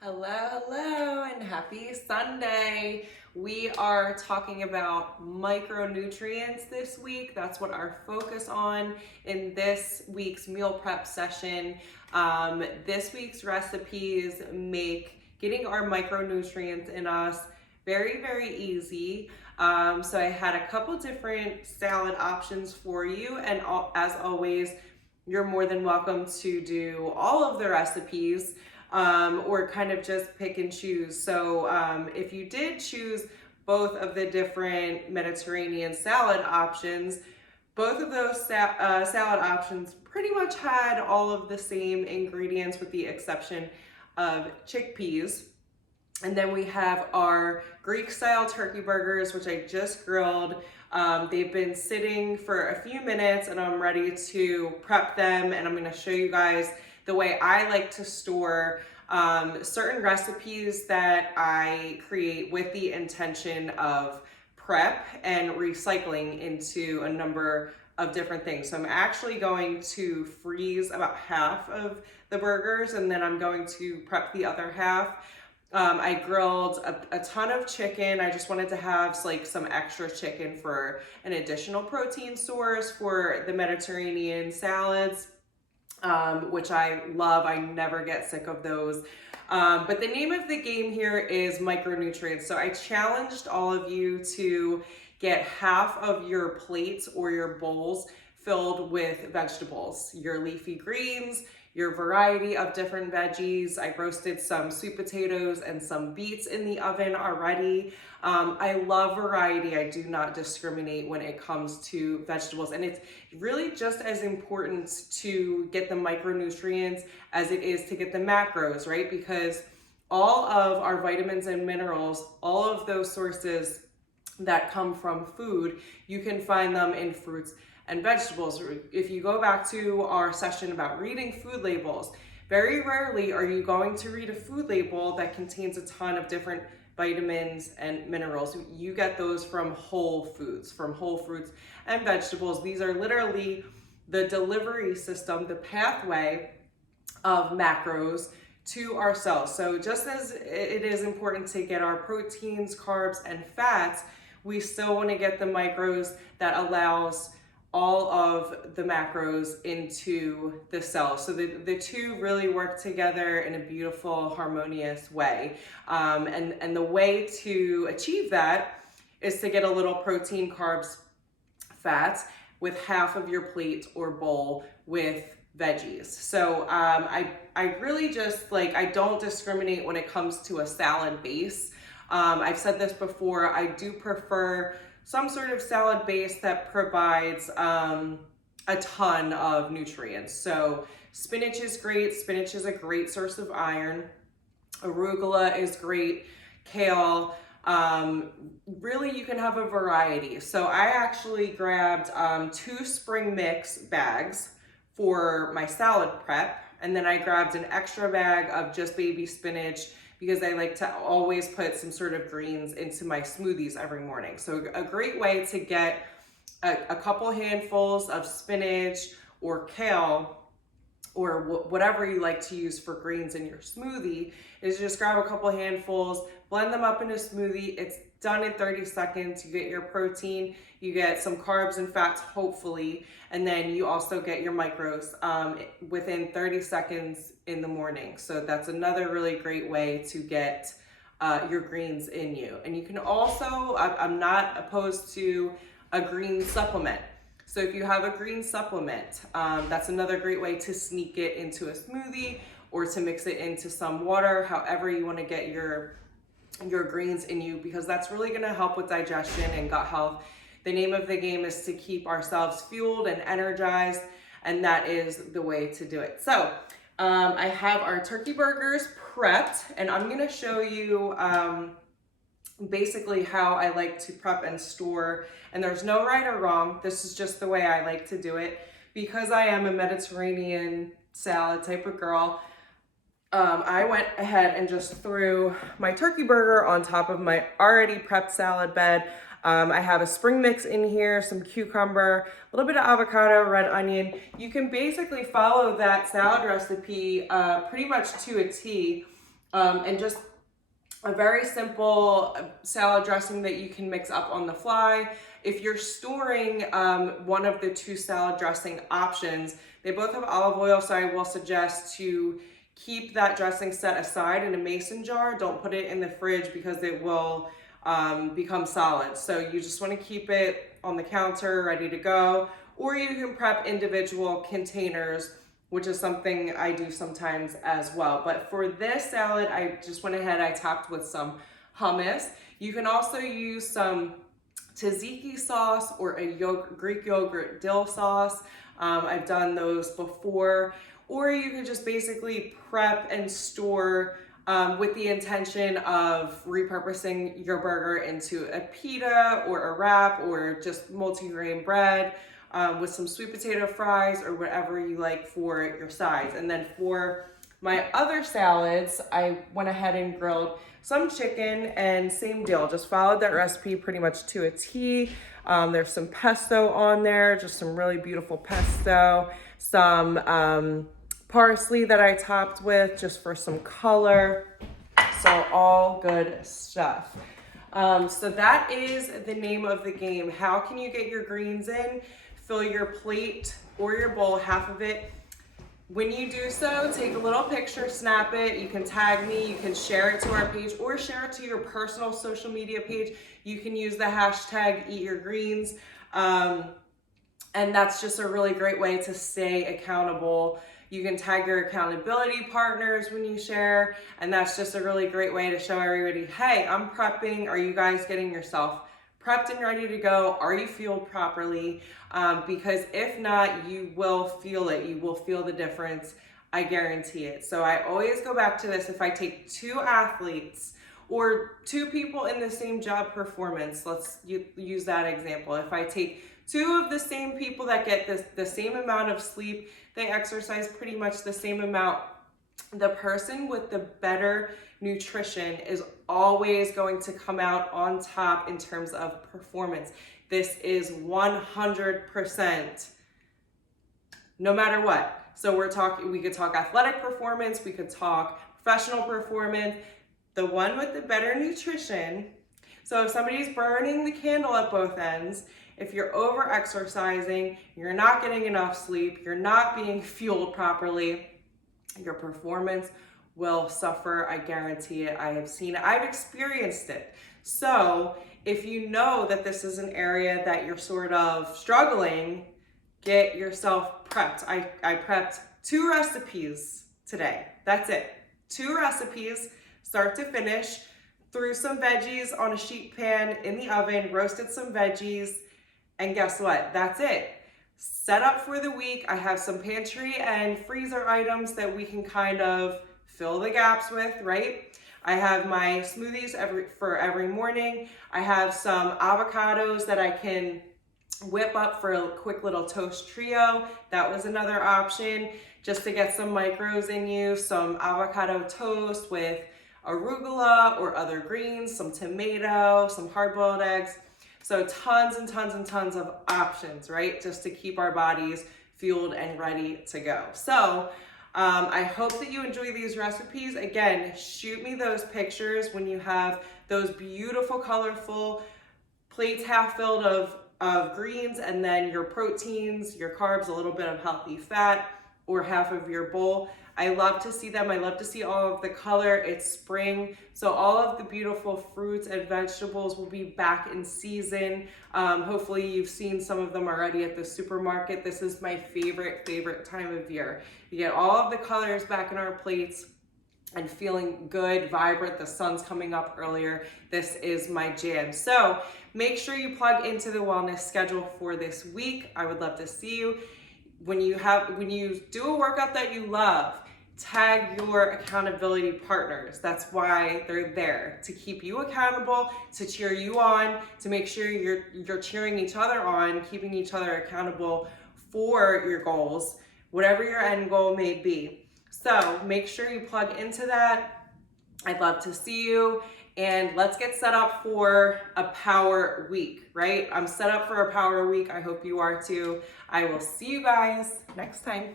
Hello, and happy Sunday. We are talking about micronutrients this week. That's what our focus on in this week's meal prep session. This week's recipes make getting our micronutrients in us very easy. So I had a couple different salad options for you, and as always, you're more than welcome to do all of the recipes or kind of just pick and choose. So if you did choose both of the different Mediterranean salad options, both of those salad options pretty much had all of the same ingredients with the exception of chickpeas. And then we have our Greek style turkey burgers, which I just grilled. They've been sitting for a few minutes and I'm ready to prep them, and I'm gonna show you guys the way I like to store certain recipes that I create with the intention of prep and recycling into a number of different things. So I'm actually going to freeze about half of the burgers and then I'm going to prep the other half. I grilled a ton of chicken. I just wanted to have like some extra chicken for an additional protein source for the Mediterranean salads, which I love. I never get sick of those. But the name of the game here is micronutrients. So I challenged all of you to get half of your plates or your bowls filled with vegetables, your leafy greens, your variety of different veggies. I roasted some sweet potatoes and some beets in the oven already. I love variety. I do not discriminate when it comes to vegetables. And it's really just as important to get the micronutrients as it is to get the macros, right? Because all of our vitamins and minerals, all of those sources that come from food, you can find them in fruits and vegetables. If you go back to our session about reading food labels, very rarely are you going to read a food label that contains a ton of different vitamins and minerals. You get those from whole foods, from whole fruits and vegetables. These are literally the delivery system, the pathway of macros to our cells. So just as it is important to get our proteins, carbs, and fats, we still want to get the micros that allows all of the macros into the cell. So the two really work together in a beautiful, harmonious way. And the way to achieve that is to get a little protein, carbs, fats with half of your plate or bowl with veggies. So I really just I don't discriminate when it comes to a salad base. I've said this before, I do prefer some sort of salad base that provides a ton of nutrients. So spinach is great. Spinach is a great source of iron. Arugula is great. Kale. Really, you can have a variety. So I actually grabbed 2 spring mix bags for my salad prep. And then I grabbed an extra bag of just baby spinach because I like to always put some sort of greens into my smoothies every morning. So a great way to get a couple handfuls of spinach or kale or whatever you like to use for greens in your smoothie is just grab a couple handfuls, blend them up in a smoothie. It's done in 30 seconds. You get your protein, you get some carbs and fats, hopefully, and then you also get your micros within 30 seconds in the morning. So that's another really great way to get your greens in you. And you can also, I'm not opposed to a green supplement. So if you have a green supplement, that's another great way to sneak it into a smoothie or to mix it into some water, however you want to get your greens in you, because that's really going to help with digestion and gut health. The name of the game is to keep ourselves fueled and energized, and that is the way to do it. So I have our turkey burgers prepped, and I'm going to show you basically how I like to prep and store. And there's no right or wrong. This is just the way I like to do it. Because I am a Mediterranean salad type of girl, I went ahead and just threw my turkey burger on top of my already prepped salad bed. I have a spring mix in here, some cucumber, a little bit of avocado, red onion. You can basically follow that salad recipe pretty much to a T. and just a very simple salad dressing that you can mix up on the fly. If you're storing one of the two salad dressing options, they both have olive oil, so I will suggest to keep that dressing set aside in a mason jar. Don't put it in the fridge because it will become solid. So you just want to keep it on the counter ready to go, or you can prep individual containers, which is something I do sometimes as well. But for this salad, I just went ahead, I topped with some hummus. You can also use some tzatziki sauce or a Greek yogurt dill sauce. I've done those before. Or you could just basically prep and store with the intention of repurposing your burger into a pita or a wrap or just multigrain bread with some sweet potato fries or whatever you like for your sides. And then for my other salads, I went ahead and grilled some chicken, and same deal, just followed that recipe pretty much to a T. There's some pesto on there, just some really beautiful pesto, some parsley that I topped with just for some color. So all good stuff. So that is the name of the game. How can you get your greens in? Fill your plate or your bowl, half of it. When you do so, take a little picture, snap it. You can tag me, you can share it to our page or share it to your personal social media page. You can use the hashtag #EatYourGreens. And that's just a really great way to stay accountable. You can tag your accountability partners when you share, and that's just a really great way to show everybody, hey, I'm prepping. Are you guys getting yourself prepped and ready to go? Are you fueled properly? Because if not, you will feel it. You will feel the difference. I guarantee it. So I always go back to this. If I take two athletes or two people in the same job performance, let's use that example. If I take two of the same people that get the same amount of sleep, they exercise pretty much the same amount. The person with the better nutrition is always going to come out on top in terms of performance. This is 100%, no matter what. So we could talk athletic performance, we could talk professional performance. The one with the better nutrition. So if somebody's burning the candle at both ends, if you're over exercising, you're not getting enough sleep, you're not being fueled properly, your performance will suffer. I guarantee it. I have seen it. I've experienced it. So if you know that this is an area that you're sort of struggling, get yourself prepped. I prepped 2 recipes today. That's it. 2 recipes, start to finish. Threw some veggies on a sheet pan in the oven, roasted some veggies, and guess what? That's it. Set up for the week. I have some pantry and freezer items that we can kind of fill the gaps with, right? I have my smoothies for every morning. I have some avocados that I can whip up for a quick little toast trio. That was another option just to get some micros in you. Some avocado toast with arugula or other greens, some tomato, some hard-boiled eggs. So tons and tons and tons of options, right? Just to keep our bodies fueled and ready to go. So I hope that you enjoy these recipes. Again, shoot me those pictures when you have those beautiful, colorful plates half filled of greens, and then your proteins, your carbs, a little bit of healthy fat, or half of your bowl. I love to see them. I love to see all of the color. It's spring, so all of the beautiful fruits and vegetables will be back in season. Hopefully you've seen some of them already at the supermarket. This is my favorite time of year. You get all of the colors back in our plates and feeling good, vibrant. The sun's coming up earlier. This is my jam. So make sure you plug into the wellness schedule for this week. I would love to see you. When you do a workout that you love, tag your accountability partners. That's why they're there, to keep you accountable, to cheer you on, to make sure you're cheering each other on, keeping each other accountable for your goals, whatever your end goal may be. So make sure you plug into that. I'd love to see you, and let's get set up for a power week, right? I'm set up for a power week. I hope you are too. I will see you guys next time.